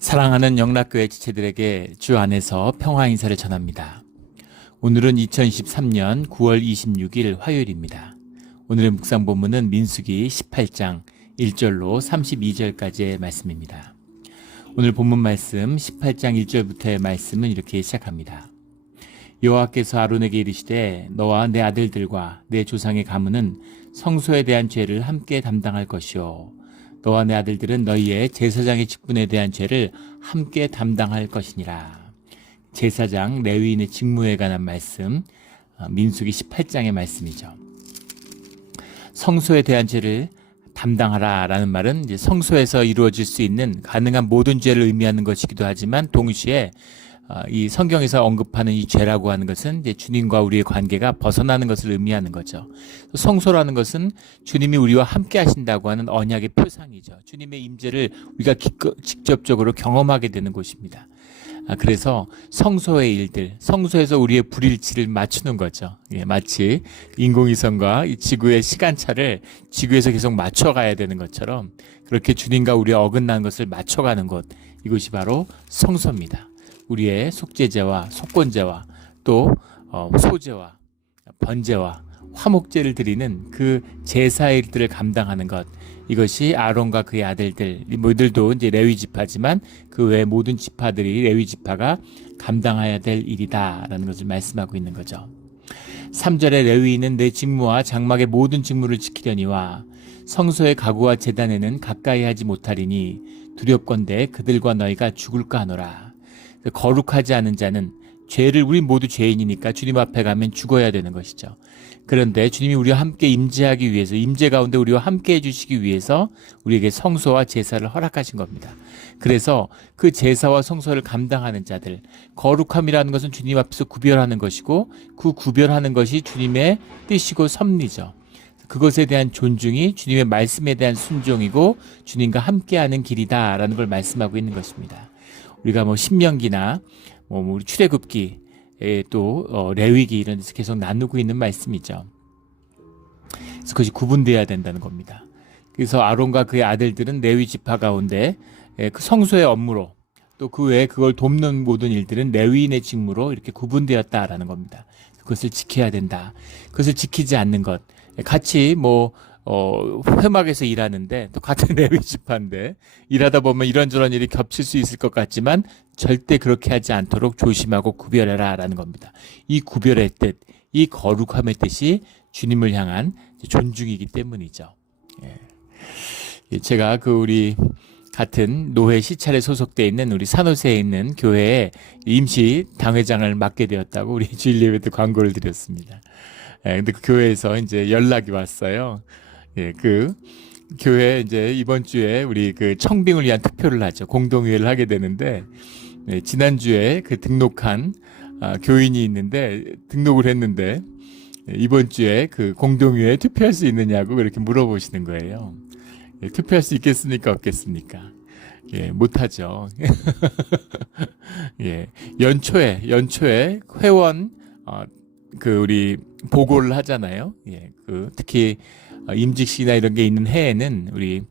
사랑하는 영락교회 지체들에게 주 안에서 평화 인사를 전합니다. 오늘은 2023년 9월 26일 화요일입니다. 오늘의 묵상 본문은 민수기 18장 1절로 32절까지의 말씀입니다. 오늘 본문 말씀 18장 1절부터의 말씀은 이렇게 시작합니다. 여호와께서 아론에게 이르시되 너와 내 아들들과 내 조상의 가문은 성소에 대한 죄를 함께 담당할 것이요 너와 내 아들들은 너희의 제사장의 직분에 대한 죄를 함께 담당할 것이니라. 제사장 레위인의 직무에 관한 말씀, 민수기 18장의 말씀이죠. 성소에 대한 죄를 담당하라 라는 말은 이제 성소에서 이루어질 수 있는 가능한 모든 죄를 의미하는 것이기도 하지만 동시에 이 성경에서 언급하는 이 죄라고 하는 것은 이제 주님과 우리의 관계가 벗어나는 것을 의미하는 거죠. 성소라는 것은 주님이 우리와 함께 하신다고 하는 언약의 표상이죠. 주님의 임재를 우리가 직접적으로 경험하게 되는 곳입니다. 그래서 성소의 일들, 성소에서 우리의 불일치를 맞추는 거죠. 마치 인공위성과 이 지구의 시간차를 지구에서 계속 맞춰가야 되는 것처럼 그렇게 주님과 우리의 어긋나는 것을 맞춰가는 곳, 이것이 바로 성소입니다. 우리의 속죄제와 속건제와 또 소제와 번제와 화목제를 드리는 그 제사의 일들을 감당하는 것, 이것이 아론과 그의 아들들, 모두도 이제 레위 지파지만 그 외 모든 지파들이 레위 지파가 감당해야 될 일이다라는 것을 말씀하고 있는 거죠. 3절에 레위인은 내 직무와 장막의 모든 직무를 지키려니와 성소의 가구와 제단에는 가까이 하지 못하리니 두렵건대 그들과 너희가 죽을까 하노라. 거룩하지 않은 자는 죄를, 우리 모두 죄인이니까 주님 앞에 가면 죽어야 되는 것이죠. 그런데 주님이 우리와 함께 임재하기 위해서, 임재 가운데 우리와 함께 해주시기 위해서 우리에게 성소와 제사를 허락하신 겁니다. 그래서 그 제사와 성소를 감당하는 자들, 거룩함이라는 것은 주님 앞에서 구별하는 것이고 그 구별하는 것이 주님의 뜻이고 섭리죠. 그것에 대한 존중이 주님의 말씀에 대한 순종이고 주님과 함께하는 길이다라는 걸 말씀하고 있는 것입니다. 우리가 신명기나 우리 출애굽기 또 레위기 이런 데서 계속 나누고 있는 말씀이죠. 그래서 그것이 구분되어야 된다는 겁니다. 그래서 아론과 그의 아들들은 레위 지파 가운데 그 성소의 업무로 또 그 외에 그걸 돕는 모든 일들은 레위인의 직무로 이렇게 구분되었다라는 겁니다. 그것을 지켜야 된다. 그것을 지키지 않는 것, 같이 회막에서 일하는데 또 같은 레위 지파인데 일하다 보면 이런저런 일이 겹칠 수 있을 것 같지만 절대 그렇게 하지 않도록 조심하고 구별해라 라는 겁니다. 이 구별의 뜻, 이 거룩함의 뜻이 주님을 향한 존중이기 때문이죠. 제가 우리 같은 노회 시찰에 소속되어 있는 우리 산호세에 있는 교회에 임시 당회장을 맡게 되었다고 우리 주일 예배 때 광고를 드렸습니다. 근데 그 교회에서 이제 연락이 왔어요. 그 교회 이제 이번 주에 우리 그 청빙을 위한 투표를 하죠. 공동회의를 하게 되는데 지난주에 그 등록한 교인이 있는데 등록을 했는데 이번 주에 그 공동회의에 투표할 수 있느냐고 그렇게 물어보시는 거예요. 투표할 수 있겠습니까? 없겠습니까? 못하죠. 연초에 회원 우리 보고를 하잖아요. 특히 임직식이나 이런 게 있는 해에는 우리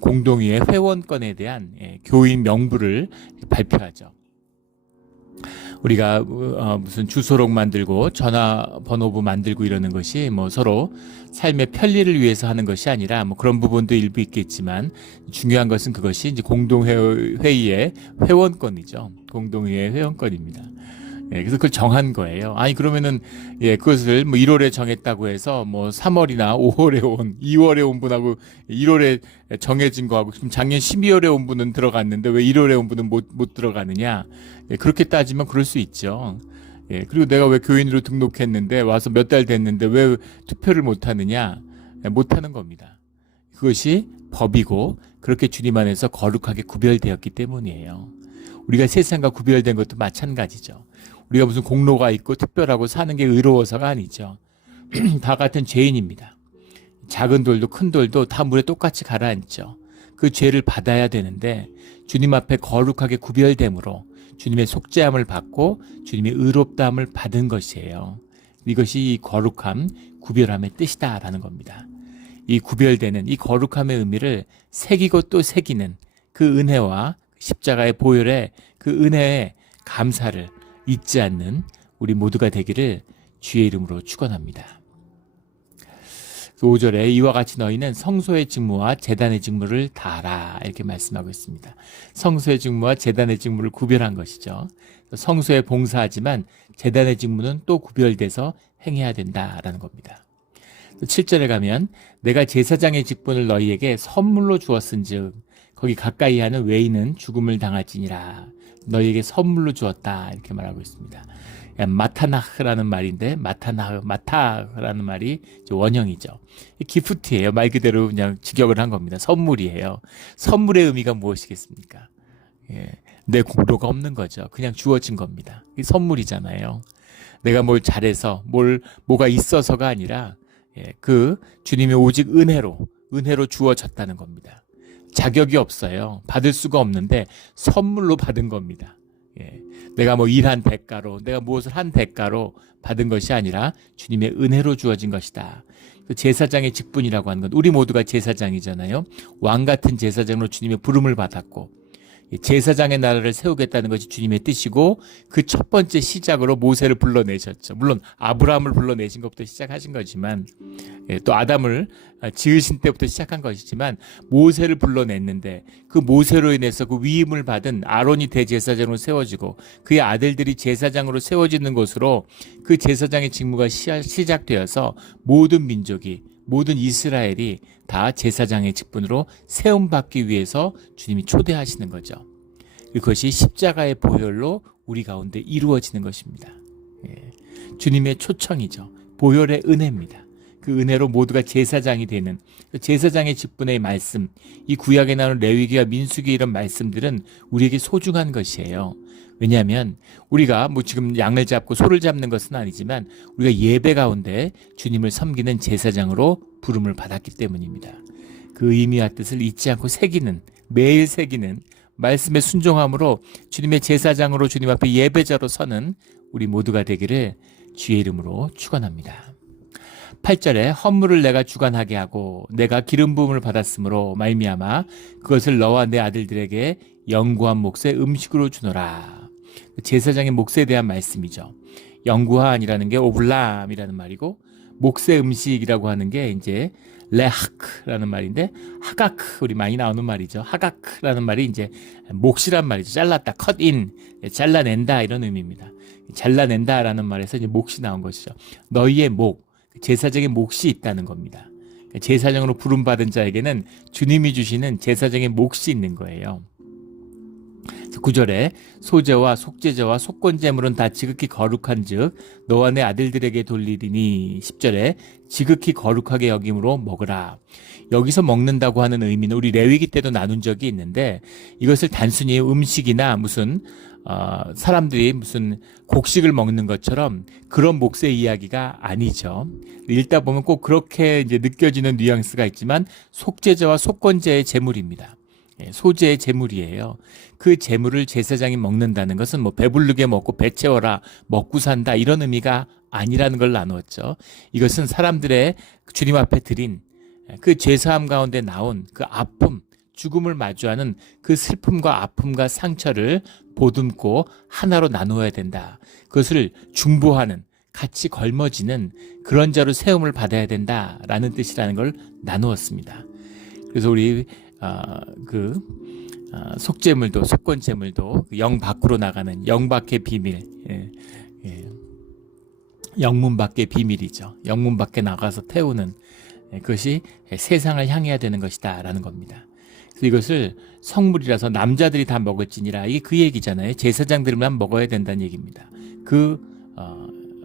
공동회의 회원권에 대한 교인 명부를 발표하죠. 우리가 무슨 주소록 만들고 전화번호부 만들고 이러는 것이 서로 삶의 편리를 위해서 하는 것이 아니라 그런 부분도 일부 있겠지만 중요한 것은 그것이 이제 공동회의의 회원권이죠. 공동회의 회원권입니다. 그래서 그걸 정한 거예요. 아니 그러면은 그것을 1월에 정했다고 해서 3월이나 5월에 온 2월에 온 분하고 1월에 정해진 거하고 지금 작년 12월에 온 분은 들어갔는데 왜 1월에 온 분은 못 들어가느냐? 그렇게 따지면 그럴 수 있죠. 그리고 내가 왜 교인으로 등록했는데 와서 몇 달 됐는데 왜 투표를 못 하느냐? 못 하는 겁니다. 그것이 법이고 그렇게 주님 안에서 거룩하게 구별되었기 때문이에요. 우리가 세상과 구별된 것도 마찬가지죠. 우리가 무슨 공로가 있고 특별하고 사는 게 의로워서가 아니죠. 다 같은 죄인입니다. 작은 돌도 큰 돌도 다 물에 똑같이 가라앉죠. 그 죄를 받아야 되는데 주님 앞에 거룩하게 구별됨으로 주님의 속죄함을 받고 주님의 의롭다함을 받은 것이에요. 이것이 이 거룩함, 구별함의 뜻이다라는 겁니다. 이 구별되는 이 거룩함의 의미를 새기고 또 새기는 그 은혜와 십자가의 보혈의 그 은혜에 감사를 잊지 않는 우리 모두가 되기를 주의 이름으로 축원합니다. 5절에 이와 같이 너희는 성소의 직무와 제단의 직무를 다하라 이렇게 말씀하고 있습니다. 성소의 직무와 제단의 직무를 구별한 것이죠. 성소에 봉사하지만 제단의 직무는 또 구별돼서 행해야 된다라는 겁니다. 7절에 가면 내가 제사장의 직분을 너희에게 선물로 주었은즉 거기 가까이 하는 외인은 죽음을 당할지니라. 너희에게 선물로 주었다 이렇게 말하고 있습니다. 마타나흐라는 말인데 마타라는 말이 원형이죠. 기프트예요. 말 그대로 그냥 직역을 한 겁니다. 선물이에요. 선물의 의미가 무엇이겠습니까? 내 공로가 없는 거죠. 그냥 주어진 겁니다. 이 선물이잖아요. 내가 뭘 잘해서 뭐가 있어서가 아니라 그 주님의 오직 은혜로 주어졌다는 겁니다. 자격이 없어요. 받을 수가 없는데 선물로 받은 겁니다. 내가 뭐 일한 대가로, 내가 무엇을 한 대가로 받은 것이 아니라 주님의 은혜로 주어진 것이다. 그 제사장의 직분이라고 하는 건 우리 모두가 제사장이잖아요. 왕 같은 제사장으로 주님의 부름을 받았고 제사장의 나라를 세우겠다는 것이 주님의 뜻이고 그 첫 번째 시작으로 모세를 불러내셨죠. 물론 아브라함을 불러내신 것부터 시작하신 거지만 또 아담을 지으신 때부터 시작한 것이지만 모세를 불러냈는데 그 모세로 인해서 그 위임을 받은 아론이 대제사장으로 세워지고 그의 아들들이 제사장으로 세워지는 것으로 그 제사장의 직무가 시작되어서 모든 민족이 모든 이스라엘이 다 제사장의 직분으로 세움받기 위해서 주님이 초대하시는 거죠. 그것이 십자가의 보혈로 우리 가운데 이루어지는 것입니다. 주님의 초청이죠. 보혈의 은혜입니다. 그 은혜로 모두가 제사장이 되는 제사장의 직분의 말씀, 이 구약에 나오는 레위기와 민수기 이런 말씀들은 우리에게 소중한 것이에요. 왜냐하면 우리가 뭐 지금 양을 잡고 소를 잡는 것은 아니지만 우리가 예배 가운데 주님을 섬기는 제사장으로 부름을 받았기 때문입니다. 그 의미와 뜻을 잊지 않고 매일 새기는 말씀에 순종함으로 주님의 제사장으로 주님 앞에 예배자로 서는 우리 모두가 되기를 주의 이름으로 축원합니다. 8절에 헌물을 내가 주관하게 하고 내가 기름 부음을 받았으므로 말미암아 그것을 너와 내 아들들에게 영구한 몫의 음식으로 주노라. 제사장의 몫에 대한 말씀이죠. 영구한이라는 게 오블람이라는 말이고 몫의 음식이라고 하는 게 이제 레하크라는 말인데 하가크 우리 많이 나오는 말이죠. 하가크라는 말이 이제 몫이란 말이죠. 잘랐다, 컷인, 잘라낸다 이런 의미입니다. 잘라낸다라는 말에서 이제 몫이 나온 것이죠. 너희의 목, 제사장의 몫이 있다는 겁니다. 제사장으로 부름받은 자에게는 주님이 주시는 제사장의 몫이 있는 거예요. 9절에 소제와 속제제와 속건제물은 다 지극히 거룩한즉 너와 내 아들들에게 돌리리니 10절에 지극히 거룩하게 여김으로 먹으라. 여기서 먹는다고 하는 의미는 우리 레위기 때도 나눈 적이 있는데 이것을 단순히 음식이나 무슨 사람들이 무슨 곡식을 먹는 것처럼 그런 몫의 이야기가 아니죠. 읽다 보면 꼭 그렇게 이제 느껴지는 뉘앙스가 있지만 속제제와 속건제의 제물입니다. 소제의 제물이에요. 그 제물을 제사장이 먹는다는 것은 뭐 배부르게 먹고 배 채워라, 먹고 산다 이런 의미가 아니라는 걸 나누었죠. 이것은 사람들의 주님 앞에 드린 그 죄사함 가운데 나온 그 아픔, 죽음을 마주하는 그 슬픔과 아픔과 상처를 보듬고 하나로 나누어야 된다. 그것을 중보하는, 같이 걸머지는 그런 자로 세움을 받아야 된다라는 뜻이라는 걸 나누었습니다. 그래서 우리 속죄물도 속건제물도 영 밖으로 나가는 영 밖의 비밀, 영문 밖의 비밀이죠. 영문 밖에 나가서 태우는 그것이 세상을 향해야 되는 것이다 라는 겁니다. 그래서 이것을 성물이라서 남자들이 다 먹을지니라 이게 그 얘기잖아요. 제사장들만 먹어야 된다는 얘기입니다. 그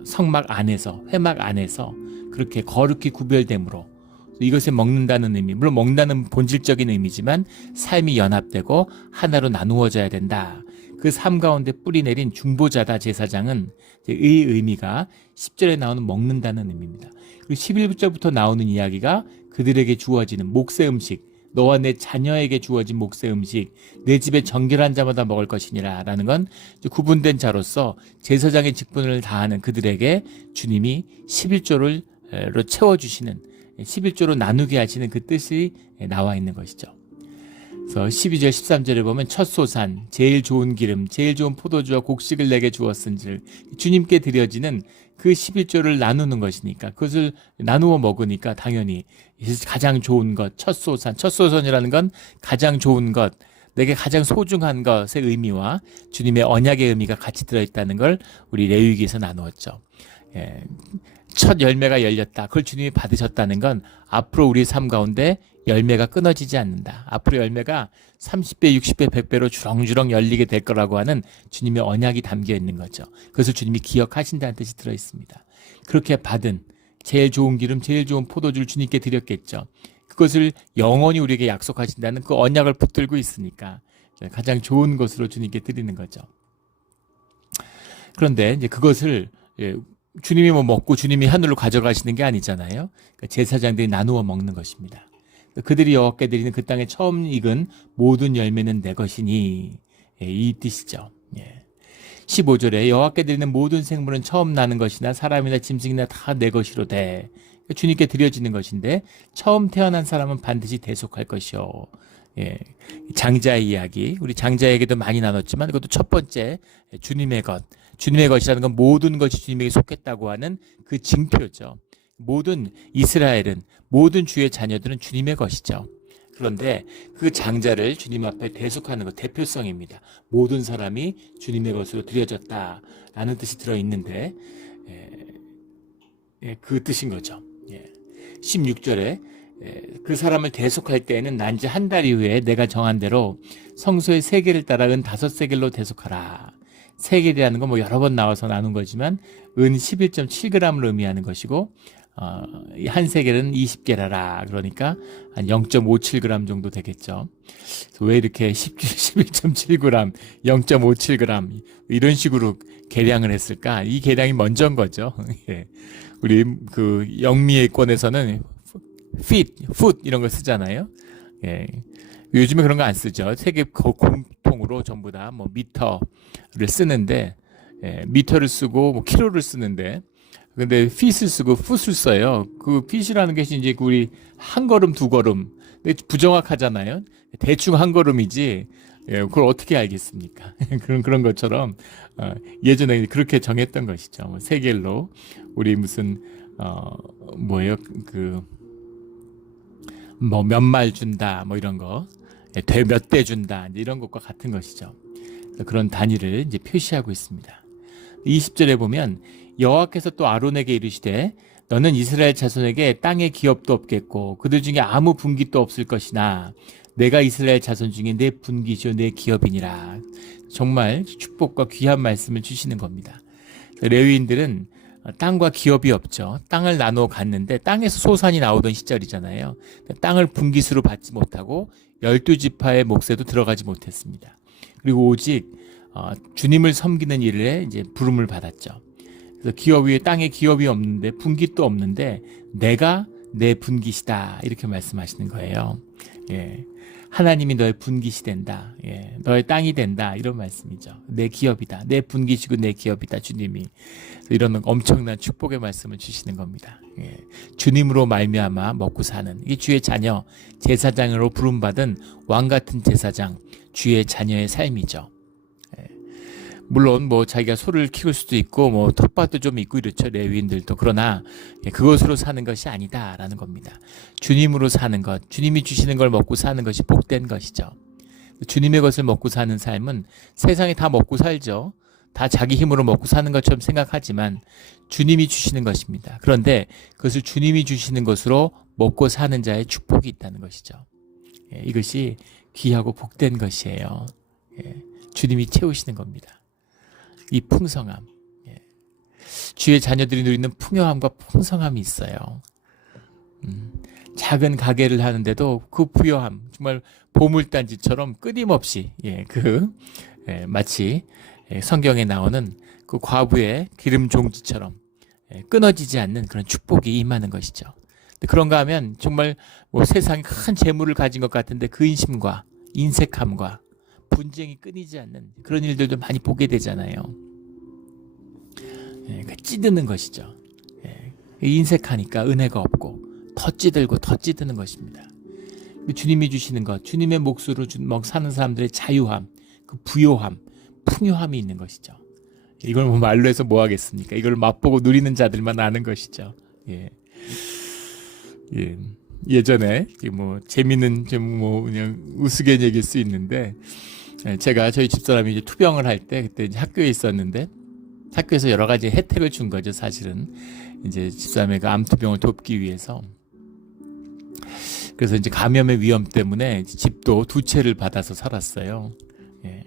성막 안에서 회막 안에서 그렇게 거룩히 구별됨으로 이것을 먹는다는 의미, 물론 먹는다는 본질적인 의미지만 삶이 연합되고 하나로 나누어져야 된다. 그 삶 가운데 뿌리내린 중보자다 제사장은 이 의미가 10절에 나오는 먹는다는 의미입니다. 그리고 11절부터 나오는 이야기가 그들에게 주어지는 몫의 음식, 너와 내 자녀에게 주어진 몫의 음식, 내 집에 정결한 자마다 먹을 것이니라 라는 건 구분된 자로서 제사장의 직분을 다하는 그들에게 주님이 11조로 채워주시는 11조로 나누게 하시는 그 뜻이 나와 있는 것이죠. 그래서 12절 13절에 보면 첫 소산, 제일 좋은 기름, 제일 좋은 포도주와 곡식을 내게 주었은즉, 주님께 드려지는 그 11조를 나누는 것이니까, 그것을 나누어 먹으니까 당연히 가장 좋은 것, 첫 소산, 첫 소산이라는 건 가장 좋은 것, 내게 가장 소중한 것의 의미와 주님의 언약의 의미가 같이 들어있다는 걸 우리 레위기에서 나누었죠. 예, 첫 열매가 열렸다. 그걸 주님이 받으셨다는 건 앞으로 우리 삶 가운데 열매가 끊어지지 않는다. 앞으로 열매가 30배, 60배, 100배로 주렁주렁 열리게 될 거라고 하는 주님의 언약이 담겨 있는 거죠. 그것을 주님이 기억하신다는 뜻이 들어 있습니다. 그렇게 받은 제일 좋은 기름, 제일 좋은 포도주를 주님께 드렸겠죠. 그것을 영원히 우리에게 약속하신다는 그 언약을 붙들고 있으니까 가장 좋은 것으로 주님께 드리는 거죠. 그런데 이제 그것을 주님이 뭐 먹고 주님이 하늘로 가져가시는 게 아니잖아요. 그러니까 제사장들이 나누어 먹는 것입니다. 그들이 여호와께 드리는 그 땅에 처음 익은 모든 열매는 내 것이니, 이 뜻이죠. 15절에 여호와께 드리는 모든 생물은 처음 나는 것이나 사람이나 짐승이나 다 내 것이로 돼. 주님께 드려지는 것인데 처음 태어난 사람은 반드시 대속할 것이요. 장자의 이야기, 우리 장자에게도 많이 나눴지만 그것도 첫 번째 주님의 것, 주님의 것이라는 건 모든 것이 주님에게 속했다고 하는 그 징표죠. 모든 이스라엘은, 모든 주의 자녀들은 주님의 것이죠. 그런데 그 장자를 주님 앞에 대속하는 것, 대표성입니다. 모든 사람이 주님의 것으로 드려졌다라는 뜻이 들어있는데, 그 뜻인 거죠. 16절에 그 사람을 대속할 때에는 난지 한 달 이후에 내가 정한 대로 성소의 세겔을 따라 은 5세겔로 대속하라. 세겔이라는 건 뭐 여러 번 나와서 나눈 거지만 은 11.7g을 의미하는 것이고, 한 세겔은 20게라라. 그러니까 한 0.57g 정도 되겠죠. 왜 이렇게 11.7g, 0.57g 이런 식으로 계량을 했을까? 이 계량이 먼저인 거죠. 우리 그 영미권에서는 foot 이런 걸 쓰잖아요. 요즘에 그런 거 안 쓰죠. 세계 공통으로 전부 다 뭐 미터를 쓰는데, 미터를 쓰고 뭐 킬로를 쓰는데, 근데 feet을 쓰고 foot을 써요. 그 feet이라는 것이 이제 우리 한 걸음 두 걸음, 근데 부정확하잖아요. 대충 한 걸음이지. 그걸 어떻게 알겠습니까? 그런 것처럼 예전에 그렇게 정했던 것이죠. 뭐 세겔로 우리 무슨 뭐예요? 그 뭐 몇 말 준다, 뭐 이런 거, 몇 대 준다, 이제 이런 것과 같은 것이죠. 그런 단위를 이제 표시하고 있습니다. 20절에 보면 여호와께서 또 아론에게 이르시되 너는 이스라엘 자손에게 땅에 기업도 없겠고 그들 중에 아무 분깃도 없을 것이나 내가 이스라엘 자손 중에 내 분깃이요 내 기업이니라. 정말 축복과 귀한 말씀을 주시는 겁니다. 레위인들은 땅과 기업이 없죠. 땅을 나누어 갔는데 땅에서 소산이 나오던 시절이잖아요. 땅을 분깃으로 받지 못하고 12지파의 몫에도 들어가지 못했습니다. 그리고 오직 주님을 섬기는 일에 이제 부름을 받았죠. 그래서 기업 위에 땅에 기업이 없는데 분깃도 없는데 내가 내 분깃이다 이렇게 말씀하시는 거예요. 하나님이 너의 분깃이 된다. 너의 땅이 된다. 이런 말씀이죠. 내 기업이다. 내 분깃이고 내 기업이다. 주님이. 이런 엄청난 축복의 말씀을 주시는 겁니다. 주님으로 말미암아 먹고 사는 이 주의 자녀, 제사장으로 부름받은 왕같은 제사장, 주의 자녀의 삶이죠. 물론 뭐 자기가 소를 키울 수도 있고 뭐 텃밭도 좀 있고 이렇죠. 레위인들도. 그러나 그것으로 사는 것이 아니다라는 겁니다. 주님으로 사는 것, 주님이 주시는 걸 먹고 사는 것이 복된 것이죠. 주님의 것을 먹고 사는 삶은 세상이 다 먹고 살죠. 다 자기 힘으로 먹고 사는 것처럼 생각하지만 주님이 주시는 것입니다. 그런데 그것을 주님이 주시는 것으로 먹고 사는 자의 축복이 있다는 것이죠. 이것이 귀하고 복된 것이에요. 주님이 채우시는 겁니다. 이 풍성함, 주의 자녀들이 누리는 풍요함과 풍성함이 있어요. 작은 가게를 하는데도 그 부요함, 정말 보물단지처럼 끊임없이 마치 성경에 나오는 그 과부의 기름 종지처럼 끊어지지 않는 그런 축복이 임하는 것이죠. 그런가 하면 정말 뭐 세상에 큰 재물을 가진 것 같은데 그 인심과 인색함과 분쟁이 끊이지 않는 그런 일들도 많이 보게 되잖아요. 찌드는 것이죠. 인색하니까 은혜가 없고 더 찌들고 더 찌드는 것입니다. 주님이 주시는 것, 주님의 몫으로 사는 사람들의 자유함, 그 부요함, 풍요함이 있는 것이죠. 이걸 뭐 말로 해서 뭐 하겠습니까? 이걸 맛보고 누리는 자들만 아는 것이죠. 예. 예. 예전에 뭐 재미있는 좀 뭐 그냥 우스갯얘기일 수 있는데, 제가 저희 집사람이 이제 투병을 할 때 그때 이제 학교에 있었는데, 학교에서 여러 가지 혜택을 준 거죠. 사실은 이제 집사람의 그 암투병을 돕기 위해서. 그래서 이제 감염의 위험 때문에 집도 2채를 받아서 살았어요. 예.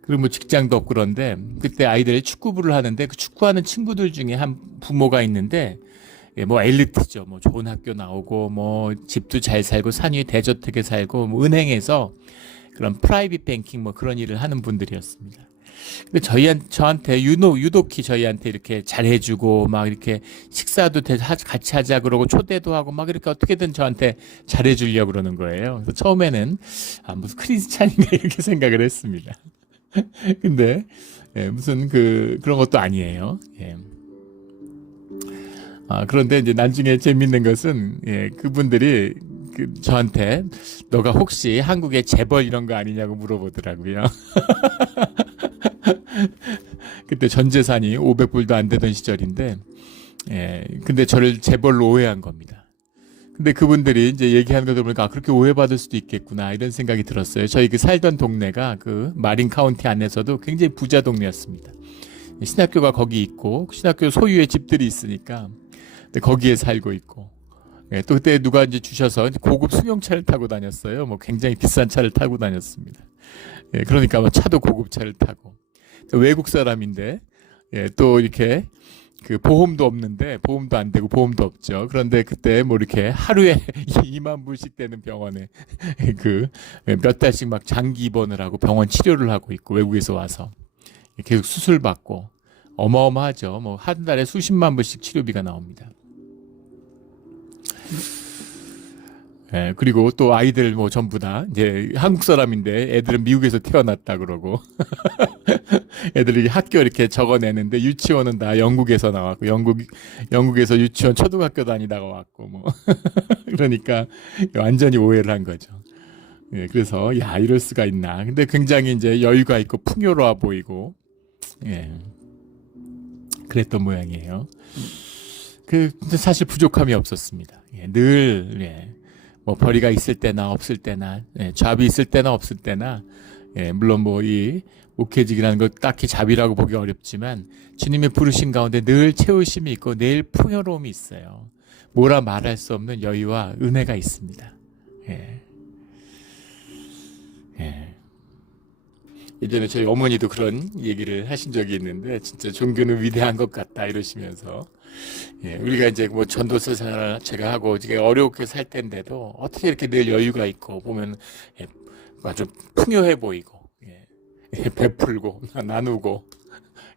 그리고 뭐 직장도 없고 그런데, 그때 아이들이 축구부를 하는데 그 축구하는 친구들 중에 한 부모가 있는데, 예, 뭐 엘리트죠. 뭐 좋은 학교 나오고 뭐 집도 잘 살고 산 위에 대저택에 살고 뭐 은행에서 그런 프라이빗 뱅킹 뭐 그런 일을 하는 분들이었습니다. 근데 저한테 유독히 저희한테 이렇게 잘해주고 막 이렇게 식사도 같이 하자 그러고 초대도 하고 막 이렇게 어떻게든 저한테 잘해주려고 그러는 거예요. 그래서 처음에는 무슨 크리스찬인가 이렇게 생각을 했습니다. 근데 예, 무슨 그런 것도 아니에요. 예. 그런데 이제 나중에 재밌는 것은, 예, 그분들이 저한테 너가 혹시 한국에 재벌 이런 거 아니냐고 물어보더라고요. 그때 전 재산이 500불도 안 되던 시절인데, 예, 근데 저를 재벌로 오해한 겁니다. 근데 그분들이 이제 얘기하는 거 들으니까 그렇게 오해받을 수도 있겠구나 이런 생각이 들었어요. 저희 그 살던 동네가 그 마린 카운티 안에서도 굉장히 부자 동네였습니다. 신학교가 거기 있고 신학교 소유의 집들이 있으니까 거기에 살고 있고, 예, 또 그때 누가 이제 주셔서 고급 승용차를 타고 다녔어요. 뭐 굉장히 비싼 차를 타고 다녔습니다. 예, 그러니까 뭐 차도 고급 차를 타고, 외국 사람인데, 예, 또 이렇게 그 보험도 없는데 보험도 안 되고 보험도 없죠. 그런데 그때 뭐 이렇게 하루에 2만 불씩 되는 병원에 그 몇 달씩 막 장기 입원을 하고 병원 치료를 하고 있고, 외국에서 와서 계속 수술 받고 어마어마하죠. 뭐 한 달에 수십만 불씩 치료비가 나옵니다. 예, 그리고 또 아이들 뭐 전부 다 이제 한국 사람인데 애들은 미국에서 태어났다 그러고 애들이 학교 이렇게 적어내는데 유치원은 다 영국에서 나왔고 영국에서 유치원 초등학교 다니다가 왔고 뭐 그러니까 완전히 오해를 한 거죠. 예, 그래서 야 이럴 수가 있나. 근데 굉장히 이제 여유가 있고 풍요로워 보이고, 예, 그랬던 모양이에요. 근데 사실 부족함이 없었습니다. 예, 늘, 예, 뭐 벌이가 있을 때나 없을 때나, 예, 잡이 있을 때나 없을 때나, 예, 물론 뭐 이 목회직이라는 걸 딱히 잡이라고 보기 어렵지만 주님의 부르신 가운데 늘 채우심이 있고 늘 풍요로움이 있어요. 뭐라 말할 수 없는 여유와 은혜가 있습니다. 예. 예. 예전에 저희 어머니도 그런 얘기를 하신 적이 있는데, 진짜 종교는 위대한 것 같다 이러시면서, 예, 우리가 이제 뭐 전도서 생활을 제가 하고 제가 어렵게 살 텐데도 어떻게 이렇게 늘 여유가 있고 보면, 예, 아주 풍요해 보이고, 예, 베풀고 나누고,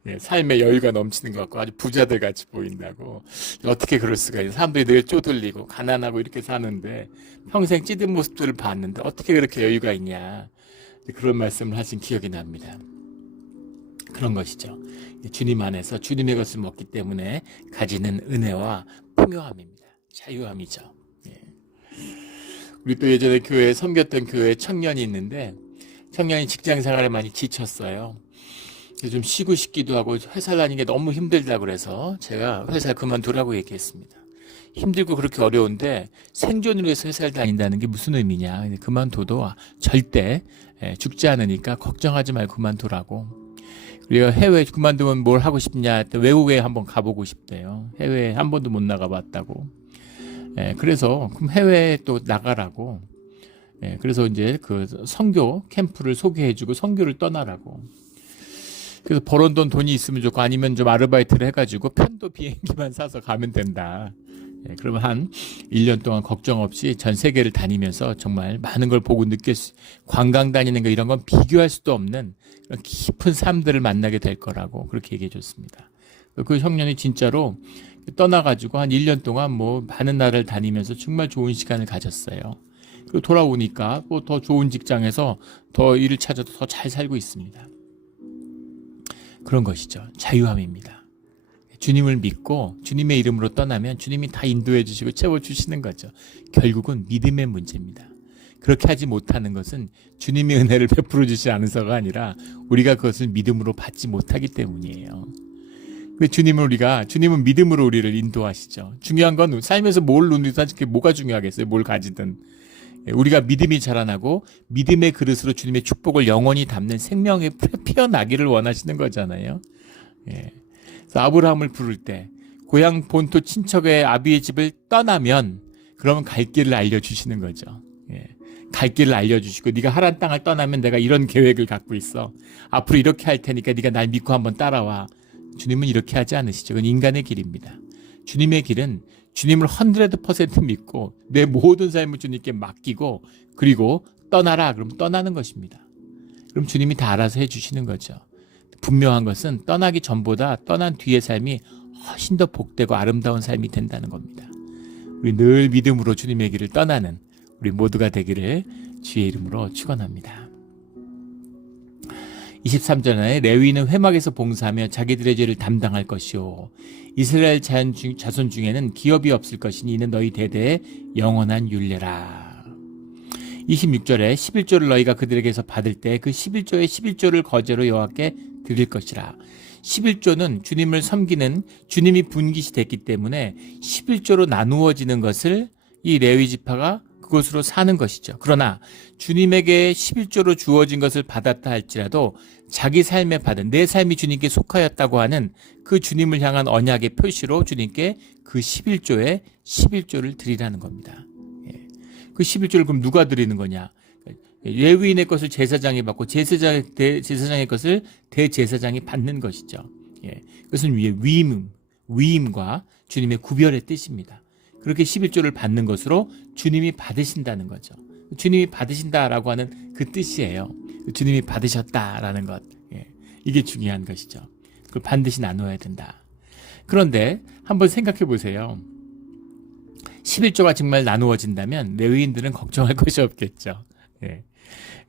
예, 삶의 여유가 넘치는 것 같고 아주 부자들 같이 보인다고. 어떻게 그럴 수가 있어요. 사람들이 늘 쪼들리고 가난하고 이렇게 사는데 평생 찌든 모습들을 봤는데 어떻게 그렇게 여유가 있냐, 그런 말씀을 하신 기억이 납니다. 그런 것이죠. 주님 안에서 주님의 것을 먹기 때문에 가지는 은혜와 풍요함입니다. 자유함이죠. 예. 우리 또 예전에 교회에 섬겼던 교회 청년이 있는데, 청년이 직장 생활에 많이 지쳤어요. 좀 쉬고 싶기도 하고 회사 다니는 게 너무 힘들다 그래서 제가 회사 그만두라고 얘기했습니다. 힘들고 그렇게 어려운데 생존을 위해서 회사를 다닌다는 게 무슨 의미냐. 그만둬도 절대 죽지 않으니까 걱정하지 말고 그만두라고. 그리고 해외 그만두면 뭘 하고 싶냐. 외국에 한번 가보고 싶대요. 해외에 한 번도 못 나가봤다고. 그래서 그럼 해외에 또 나가라고. 그래서 이제 그 선교 캠프를 소개해주고 선교를 떠나라고. 그래서 벌어온 돈이 있으면 좋고 아니면 좀 아르바이트를 해가지고 편도 비행기만 사서 가면 된다. 그러면 한 1년 동안 걱정 없이 전 세계를 다니면서 정말 많은 걸 보고 관광 다니는 거 이런 건 비교할 수도 없는 그런 깊은 삶들을 만나게 될 거라고 그렇게 얘기해 줬습니다. 그 청년이 진짜로 떠나가지고 한 1년 동안 뭐 많은 나라를 다니면서 정말 좋은 시간을 가졌어요. 그리고 돌아오니까 뭐 더 좋은 직장에서 더 일을 찾아도 더 잘 살고 있습니다. 그런 것이죠. 자유함입니다. 주님을 믿고 주님의 이름으로 떠나면 주님이 다 인도해 주시고 채워주시는 거죠. 결국은 믿음의 문제입니다. 그렇게 하지 못하는 것은 주님의 은혜를 베풀어 주지 않으서가 아니라 우리가 그것을 믿음으로 받지 못하기 때문이에요. 주님은 믿음으로 우리를 인도하시죠. 중요한 건 삶에서 뭘 누리든 그게 뭐가 중요하겠어요. 뭘 가지든. 우리가 믿음이 자라나고 믿음의 그릇으로 주님의 축복을 영원히 담는 생명이 피어나기를 원하시는 거잖아요. 그래서 아브라함을 부를 때 고향 본토 친척의 아비의 집을 떠나면 그러면 갈 길을 알려주시는 거죠. 갈 길을 알려주시고 네가 하란 땅을 떠나면 내가 이런 계획을 갖고 있어. 앞으로 이렇게 할 테니까 네가 날 믿고 한번 따라와. 주님은 이렇게 하지 않으시죠. 그건 인간의 길입니다. 주님의 길은 주님을 100% 믿고 내 모든 삶을 주님께 맡기고 그리고 떠나라. 그럼 떠나는 것입니다. 그럼 주님이 다 알아서 해주시는 거죠. 분명한 것은 떠나기 전보다 떠난 뒤의 삶이 훨씬 더 복되고 아름다운 삶이 된다는 겁니다. 우리 늘 믿음으로 주님의 길을 떠나는 우리 모두가 되기를 주의 이름으로 축원합니다. 23절에 레위인은 회막에서 봉사하며 자기들의 죄를 담당할 것이요 이스라엘 자손 중에는 기업이 없을 것이니 이는 너희 대대의 영원한 율례라. 26절에 11조를 너희가 그들에게서 받을 때 그 11조의 11조를 거제로 여호와께 드릴 것이라. 11조는 주님을 섬기는 주님이 분깃이 됐기 때문에 11조로 나누어지는 것을 이 레위 지파가 그것으로 사는 것이죠. 그러나 주님에게 11조로 주어진 것을 받았다 할지라도 자기 삶에 받은 내 삶이 주님께 속하였다고 하는 그 주님을 향한 언약의 표시로 주님께 그 11조에 11조를 드리라는 겁니다. 그 11조를 그럼 누가 드리는 거냐? 레위인의 것을 제사장이 받고 제사장의 것을 대제사장이 받는 것이죠. 그것은 위임과 주님의 구별의 뜻입니다. 그렇게 11조를 받는 것으로 주님이 받으신다는 거죠. 주님이 받으신다라고 하는 그 뜻이에요. 주님이 받으셨다라는 것. 이게 중요한 것이죠. 그걸 반드시 나눠야 된다. 그런데 한번 생각해 보세요. 11조가 정말 나누어진다면 레위인들은 걱정할 것이 없겠죠.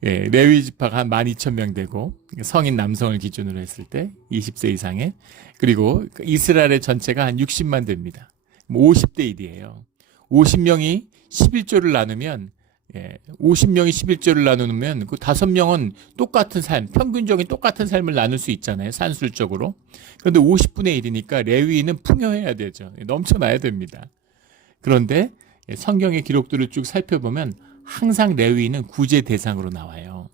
레위 지파가 한 12,000명 되고 성인 남성을 기준으로 했을 때 20세 이상의 그리고 이스라엘의 전체가 한 60만 됩니다. 50대 1이에요. 50명이 11조를 나누면 50명이 11조를 나누면 그 5명은 똑같은 삶, 평균적인 똑같은 삶을 나눌 수 있잖아요. 산술적으로. 그런데 50분의 1이니까 레위인은 풍요해야 되죠. 넘쳐나야 됩니다. 그런데 성경의 기록들을 쭉 살펴보면 항상 레위인은 구제 대상으로 나와요.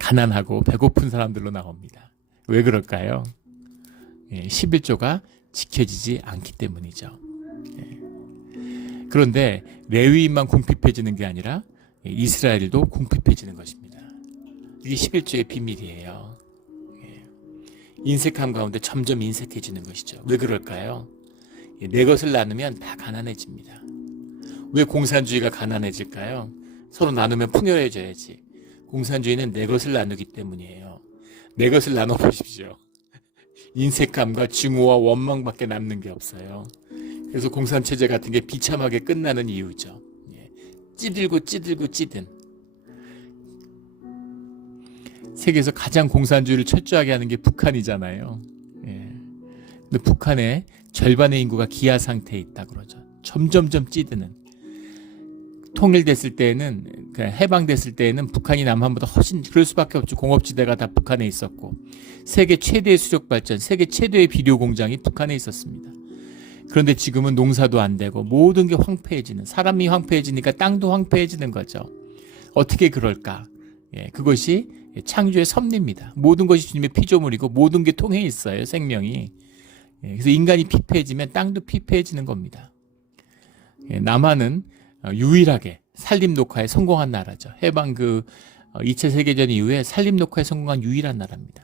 가난하고 배고픈 사람들로 나옵니다. 왜 그럴까요? 11조가 지켜지지 않기 때문이죠. 그런데 레위인만 궁핍해지는 게 아니라 이스라엘도 궁핍해지는 것입니다. 이게 11조의 비밀이에요. 인색함 가운데 점점 인색해지는 것이죠. 왜 그럴까요? 내 것을 나누면 다 가난해집니다. 왜 공산주의가 가난해질까요? 서로 나누면 풍요해져야지. 공산주의는 내 것을 나누기 때문이에요. 내 것을 나눠보십시오. 인색함과 증오와 원망밖에 남는 게 없어요. 그래서 공산체제 같은 게 비참하게 끝나는 이유죠. 찌들고 찌든. 세계에서 가장 공산주의를 철저하게 하는 게 북한이잖아요. 근데 북한의 절반의 인구가 기아 상태에 있다 그러죠. 점점점 찌드는. 통일됐을 때에는 해방됐을 때에는 북한이 남한보다 훨씬 그럴 수밖에 없죠. 공업지대가 다 북한에 있었고 세계 최대의 수력 발전, 세계 최대의 비료 공장이 북한에 있었습니다. 그런데 지금은 농사도 안 되고 모든 게 황폐해지는, 사람이 황폐해지니까 땅도 황폐해지는 거죠. 어떻게 그럴까? 그것이 창조의 섭리입니다. 모든 것이 주님의 피조물이고 모든 게 통해 있어요. 생명이. 그래서 인간이 피폐해지면 땅도 피폐해지는 겁니다. 남한은 유일하게 산림 녹화에 성공한 나라죠. 해방 2차 세계전 이후에 산림 녹화에 성공한 유일한 나라입니다.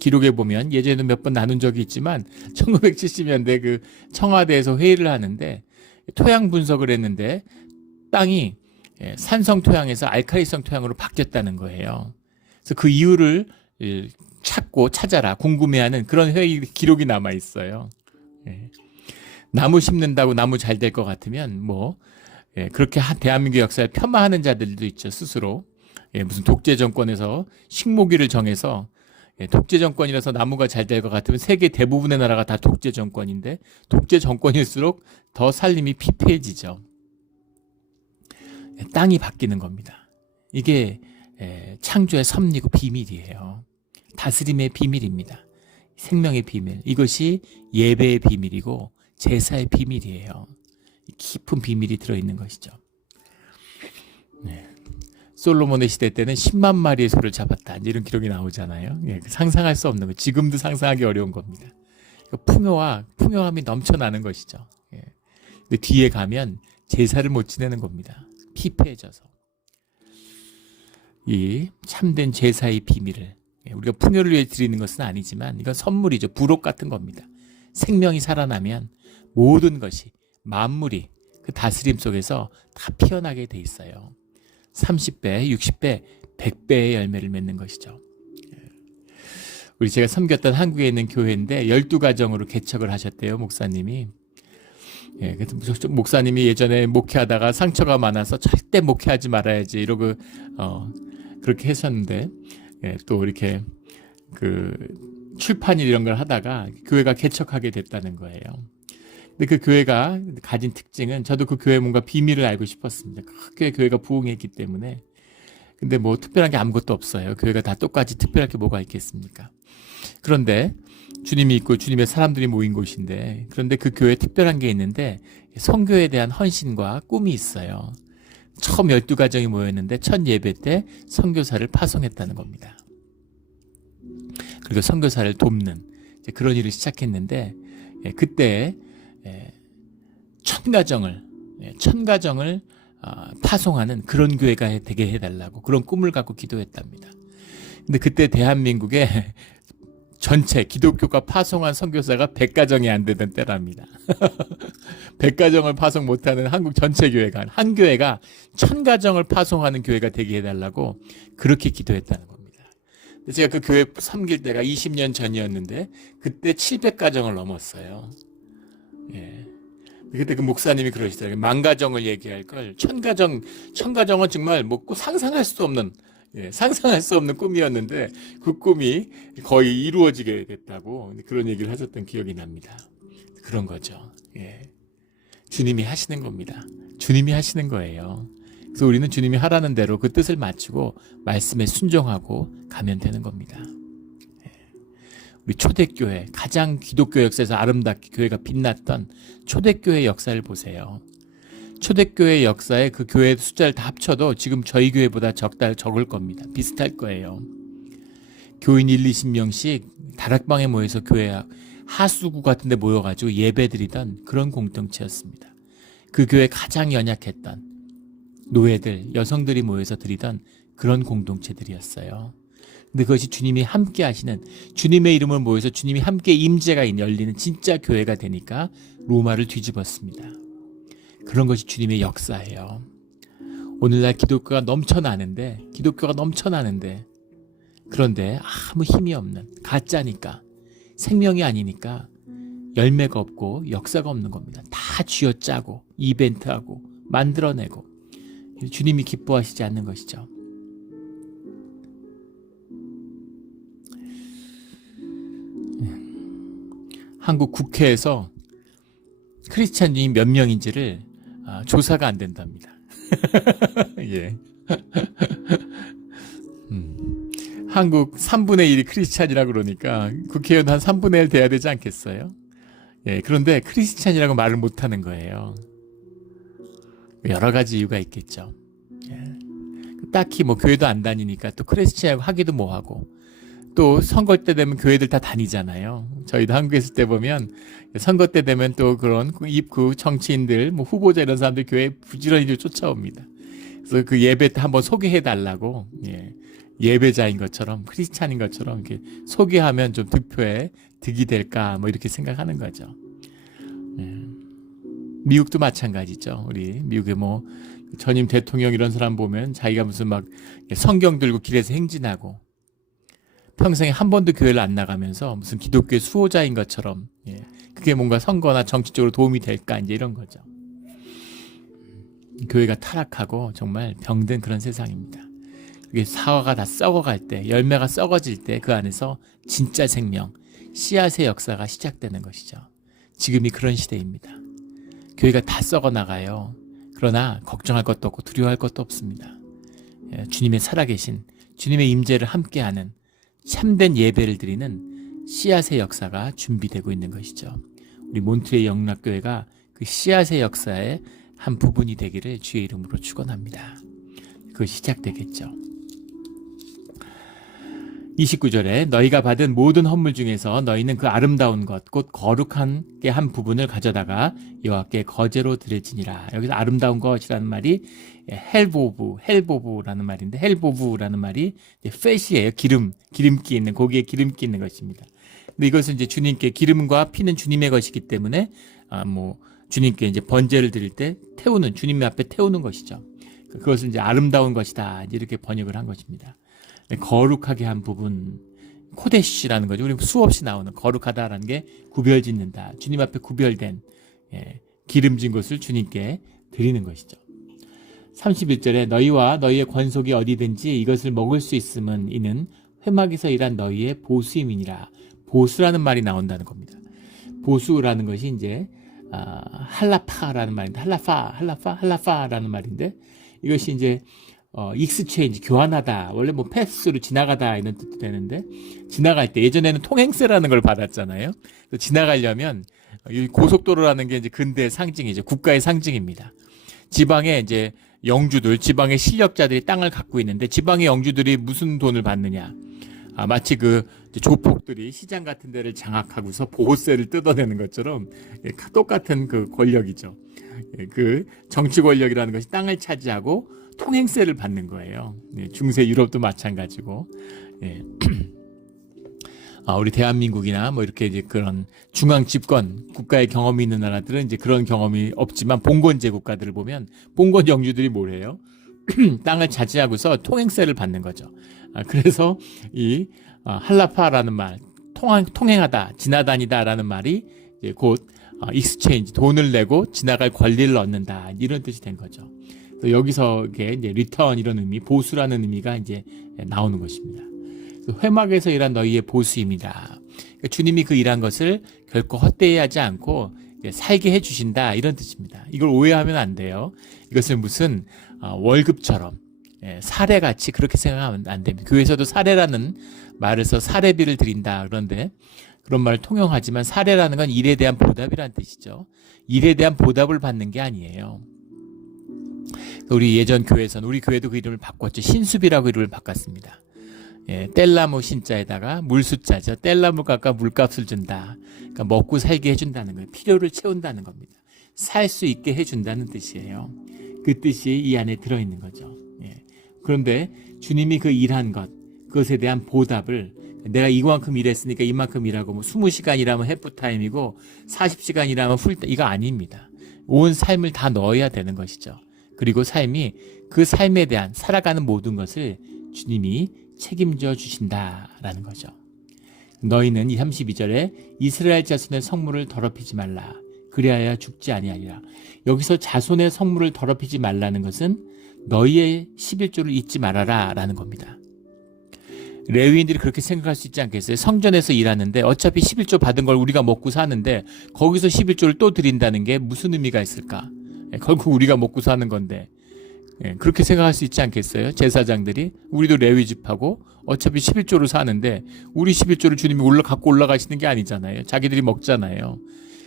기록에 보면 예전에도 몇 번 나눈 적이 있지만 1970년대 그 청와대에서 회의를 하는데 토양 분석을 했는데 땅이 산성 토양에서 알칼리성 토양으로 바뀌었다는 거예요. 그래서 그 이유를 찾아라 궁금해하는 그런 회의 기록이 남아 있어요. 나무 심는다고 나무 잘 될 것 같으면 그렇게 대한민국 역사에 폄하하는 자들도 있죠. 스스로 무슨 독재 정권에서 식목일을 정해서 독재 정권이라서 나무가 잘 될 것 같으면 세계 대부분의 나라가 다 독재 정권인데 독재 정권일수록 더 살림이 피폐해지죠. 땅이 바뀌는 겁니다. 이게 창조의 섭리고 비밀이에요. 다스림의 비밀입니다. 생명의 비밀. 이것이 예배의 비밀이고 제사의 비밀이에요. 깊은 비밀이 들어있는 것이죠. 네. 솔로몬의 시대 때는 10만 마리의 소를 잡았다. 이런 기록이 나오잖아요. 상상할 수 없는 거. 지금도 상상하기 어려운 겁니다. 풍요함이 넘쳐나는 것이죠. 근데 뒤에 가면 제사를 못 지내는 겁니다. 피폐해져서. 이 참된 제사의 비밀을 우리가 풍요를 위해 드리는 것은 아니지만 이건 선물이죠. 부록 같은 겁니다. 생명이 살아나면 모든 것이 만물이 그 다스림 속에서 다 피어나게 돼 있어요. 30배, 60배, 100배의 열매를 맺는 것이죠. 우리 제가 섬겼던 한국에 있는 교회인데 12가정으로 개척을 하셨대요. 목사님이. 그래서 목사님이 예전에 목회하다가 상처가 많아서 절대 목회하지 말아야지 이러고 그렇게 하셨는데 또 이렇게 그 출판일 이런 걸 하다가 교회가 개척하게 됐다는 거예요. 근데 그 교회가 가진 특징은 저도 그 교회 뭔가 비밀을 알고 싶었습니다. 크게 교회가 부흥했기 때문에. 근데 뭐 특별한 게 아무것도 없어요. 교회가 다 똑같이 특별할 게 뭐가 있겠습니까? 그런데 주님이 있고 주님의 사람들이 모인 곳인데 그런데 그 교회에 특별한 게 있는데 선교에 대한 헌신과 꿈이 있어요. 처음 12가정이 모였는데 첫 예배 때 선교사를 파송했다는 겁니다. 그리고 선교사를 돕는 그런 일을 시작했는데 그때 1000가정을 파송하는 그런 교회가 되게 해달라고 그런 꿈을 갖고 기도했답니다. 근데 그때 대한민국에 전체 기독교가 파송한 선교사가 100가정이 안 되던 때랍니다. 100가정을 파송 못하는 한국 전체 교회가 한 교회가 1000가정을 파송하는 교회가 되게 해달라고 그렇게 기도했다는 겁니다. 제가 그 교회 섬길 때가 20년 전이었는데 그때 700가정을 넘었어요. 그때 그 목사님이 그러시더라고요. 10,000가정을 얘기할 걸 1000가정은 정말 뭐 상상할 수 없는 꿈이었는데 그 꿈이 거의 이루어지게 됐다고 그런 얘기를 하셨던 기억이 납니다. 그런 거죠. 주님이 하시는 겁니다. 주님이 하시는 거예요. 그래서 우리는 주님이 하라는 대로 그 뜻을 맞추고 말씀에 순종하고 가면 되는 겁니다. 우리 초대교회, 가장 기독교 역사에서 아름답게 교회가 빛났던 초대교회 역사를 보세요. 초대교회 역사에 그 교회 숫자를 다 합쳐도 지금 저희 교회보다 적을 겁니다. 비슷할 거예요. 교인 1-20명씩 다락방에 모여서 교회 하수구 같은 데 모여가지고 예배드리던 그런 공동체였습니다. 그 교회 가장 연약했던 노예들, 여성들이 모여서 드리던 그런 공동체들이었어요. 근데 그것이 주님이 함께 하시는 주님의 이름을 모여서 주님이 함께 임재가 열리는 진짜 교회가 되니까 로마를 뒤집었습니다. 그런 것이 주님의 역사예요. 오늘날 기독교가 넘쳐나는데 그런데 아무 힘이 없는 가짜니까 생명이 아니니까 열매가 없고 역사가 없는 겁니다. 다 쥐어짜고 이벤트하고 만들어내고 주님이 기뻐하시지 않는 것이죠. 한국 국회에서 크리스찬이 몇 명인지를 조사가 안 된답니다. 예. 한국 3분의 1이 크리스찬이라고 그러니까 국회의원 한 3분의 1 돼야 되지 않겠어요? 예, 그런데 크리스찬이라고 말을 못하는 거예요. 여러 가지 이유가 있겠죠. 예. 딱히 뭐 교회도 안 다니니까 또 크리스찬이라고 하기도 뭐하고 또 선거 때 되면 교회들 다 다니잖아요. 저희도 한국에 있을 때 보면 선거 때 되면 또 그런 입구 정치인들, 뭐 후보자 이런 사람들 교회 부지런히 쫓아옵니다. 그래서 그 예배 때 한번 소개해 달라고 예배자인 것처럼 크리스찬인 것처럼 이렇게 소개하면 좀 득표에 득이 될까 뭐 이렇게 생각하는 거죠. 미국도 마찬가지죠. 우리 미국에 뭐 전임 대통령 이런 사람 보면 자기가 무슨 막 성경 들고 길에서 행진하고 평생에 한 번도 교회를 안 나가면서 무슨 기독교의 수호자인 것처럼 그게 뭔가 선거나 정치적으로 도움이 될까 이제 이런 거죠. 교회가 타락하고 정말 병든 그런 세상입니다. 이게 사과가 다 썩어갈 때, 열매가 썩어질 때 그 안에서 진짜 생명, 씨앗의 역사가 시작되는 것이죠. 지금이 그런 시대입니다. 교회가 다 썩어 나가요. 그러나 걱정할 것도 없고 두려워할 것도 없습니다. 주님의 살아계신 주님의 임재를 함께하는 참된 예배를 드리는 씨앗의 역사가 준비되고 있는 것이죠. 우리 몬트레이 영락교회가 그 씨앗의 역사의 한 부분이 되기를 주의 이름으로 축원합니다. 그것이 시작되겠죠. 29절에 너희가 받은 모든 헌물 중에서 너희는 그 아름다운 것 곧 거룩한 게 한 부분을 가져다가 여호와께 거제로 드려지니라. 여기서 아름다운 것이라는 말이 헬보브라는 말인데, 헬보브라는 말이 팻이에요. 기름기 있는, 고기에 기름기 있는 것입니다. 근데 이것은 이제 주님께, 기름과 피는 주님의 것이기 때문에 주님께 이제 번제를 드릴 때 태우는, 주님 앞에 태우는 것이죠. 그것은 이제 아름다운 것이다, 이렇게 번역을 한 것입니다. 거룩하게 한 부분, 코데시라는 거죠. 우리 수없이 나오는 거룩하다라는 게 구별짓는다. 주님 앞에 구별된 기름진 것을 주님께 드리는 것이죠. 31절에 너희와 너희의 권속이 어디든지 이것을 먹을 수 있음은 이는 회막에서 일한 너희의 보수임이니라. 보수라는 말이 나온다는 겁니다. 보수라는 것이 이제 할라파라는 말인데, 할라파라는 말인데, 이것이 이제 익스체인지, 교환하다, 원래 패스로 지나가다 이런 뜻도 되는데, 지나갈 때, 예전에는 통행세라는 걸 받았잖아요. 지나가려면 고속도로라는 게 이제 근대의 상징이죠. 국가의 상징입니다. 지방에 이제 영주들, 지방의 실력자들이 땅을 갖고 있는데, 지방의 영주들이 무슨 돈을 받느냐? 마치 그 조폭들이 시장 같은 데를 장악하고서 보호세를 뜯어내는 것처럼 똑같은 그 권력이죠. 그 정치 권력이라는 것이 땅을 차지하고 통행세를 받는 거예요. 중세 유럽도 마찬가지고. 우리 대한민국이나 이렇게 이제 그런 중앙 집권 국가의 경험이 있는 나라들은 이제 그런 경험이 없지만, 봉건제 국가들을 보면 봉건 영주들이 뭘 해요? 땅을 차지하고서 통행세를 받는 거죠. 그래서 이 할라파라는 말, 통행하다, 지나다니다라는 말이 이제 곧 익스체인지, 돈을 내고 지나갈 권리를 얻는다, 이런 뜻이 된 거죠. 여기서 이게 이제 리턴, 이런 의미, 보수라는 의미가 이제 나오는 것입니다. 회막에서 일한 너희의 보수입니다. 그러니까 주님이 그 일한 것을 결코 헛되이 하지 않고 살게 해주신다, 이런 뜻입니다. 이걸 오해하면 안 돼요. 이것을 무슨 월급처럼, 사례같이 그렇게 생각하면 안 됩니다. 교회에서도 사례라는 말을 써 사례비를 드린다, 그런데 그런 말을 통용하지만, 사례라는 건 일에 대한 보답이라는 뜻이죠. 일에 대한 보답을 받는 게 아니에요. 우리 예전 교회에서는, 우리 교회도 그 이름을 바꿨죠. 신수비라고 이름을 바꿨습니다. 뗄나무 신자에다가 물숫자죠. 뗄나무 깎아 물값을 준다. 그러니까 먹고 살게 해준다는 거예요. 필요를 채운다는 겁니다. 살 수 있게 해준다는 뜻이에요. 그 뜻이 이 안에 들어있는 거죠. 그런데 주님이 그 일한 것, 그것에 대한 보답을, 내가 이만큼 일했으니까 이만큼 일하고, 20시간 일하면 해프타임이고 40시간 일하면 풀타임, 이거 아닙니다. 온 삶을 다 넣어야 되는 것이죠. 그리고 삶이, 그 삶에 대한 살아가는 모든 것을 주님이 책임져 주신다라는 거죠. 너희는 이 32절에 이스라엘 자손의 성물을 더럽히지 말라. 그리하여 죽지 아니하리라. 여기서 자손의 성물을 더럽히지 말라는 것은 너희의 11조를 잊지 말아라 라는 겁니다. 레위인들이 그렇게 생각할 수 있지 않겠어요? 성전에서 일하는데 어차피 11조 받은 걸 우리가 먹고 사는데 거기서 11조를 또 드린다는 게 무슨 의미가 있을까? 결국 우리가 먹고 사는 건데, 그렇게 생각할 수 있지 않겠어요? 제사장들이 우리도 레위집하고 어차피 11조를 사는데 우리 11조를 주님이 갖고 올라가시는 게 아니잖아요. 자기들이 먹잖아요.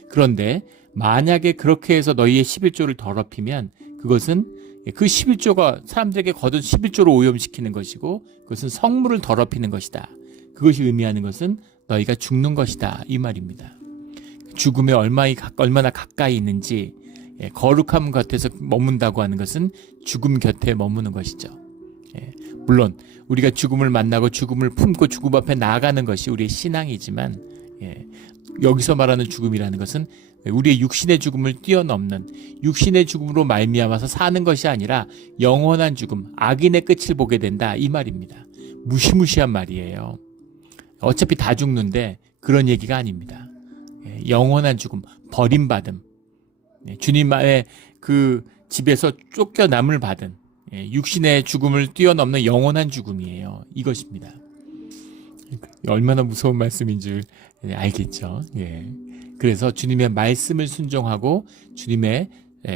그런데 만약에 그렇게 해서 너희의 11조를 더럽히면 그것은 그 11조가 사람들에게 거둔 11조를 오염시키는 것이고, 그것은 성물을 더럽히는 것이다. 그것이 의미하는 것은 너희가 죽는 것이다, 이 말입니다. 죽음에 얼마나 가까이 있는지, 거룩함 곁에서 머문다고 하는 것은 죽음 곁에 머무는 것이죠. 물론 우리가 죽음을 만나고 죽음을 품고 죽음 앞에 나아가는 것이 우리의 신앙이지만, 여기서 말하는 죽음이라는 것은 우리의 육신의 죽음을 뛰어넘는, 육신의 죽음으로 말미암아서 사는 것이 아니라 영원한 죽음, 악인의 끝을 보게 된다, 이 말입니다. 무시무시한 말이에요. 어차피 다 죽는데 그런 얘기가 아닙니다. 영원한 죽음, 버림받음, 주님의 그 집에서 쫓겨남을 받은, 육신의 죽음을 뛰어넘는 영원한 죽음이에요. 이것입니다. 얼마나 무서운 말씀인 줄 알겠죠. 그래서 주님의 말씀을 순종하고 주님의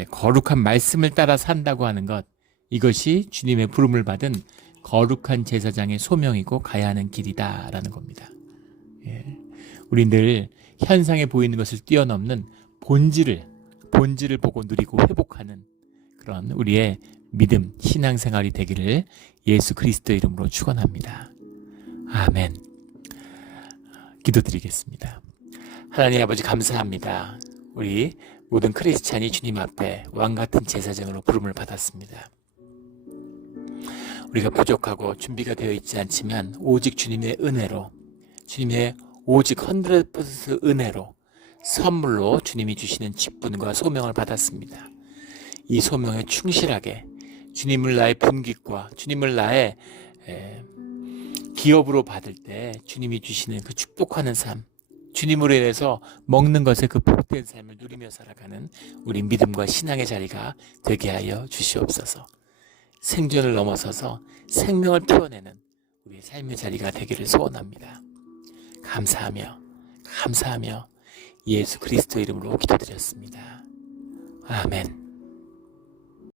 거룩한 말씀을 따라 산다고 하는 것, 이것이 주님의 부름을 받은 거룩한 제사장의 소명이고 가야 하는 길이다라는 겁니다. 우리 늘 현상에 보이는 것을 뛰어넘는 본질을 보고 누리고 회복하는 그런 우리의 믿음, 신앙생활이 되기를 예수 그리스도 이름으로 축원합니다. 아멘. 기도드리겠습니다. 하나님 아버지 감사합니다. 우리 모든 크리스찬이 주님 앞에 왕같은 제사장으로 부름을 받았습니다. 우리가 부족하고 준비가 되어 있지 않지만 오직 주님의 은혜로, 주님의 오직 100% 은혜로 선물로 주님이 주시는 직분과 소명을 받았습니다. 이 소명에 충실하게 주님을 나의 분깃과 주님을 나의 기업으로 받을 때 주님이 주시는 그 축복하는 삶, 주님으로 인해서 먹는 것에 그 복된 삶을 누리며 살아가는 우리 믿음과 신앙의 자리가 되게 하여 주시옵소서. 생존을 넘어서서 생명을 피워내는 우리의 삶의 자리가 되기를 소원합니다. 감사하며 예수 그리스도 이름으로 기도드렸습니다. 아멘.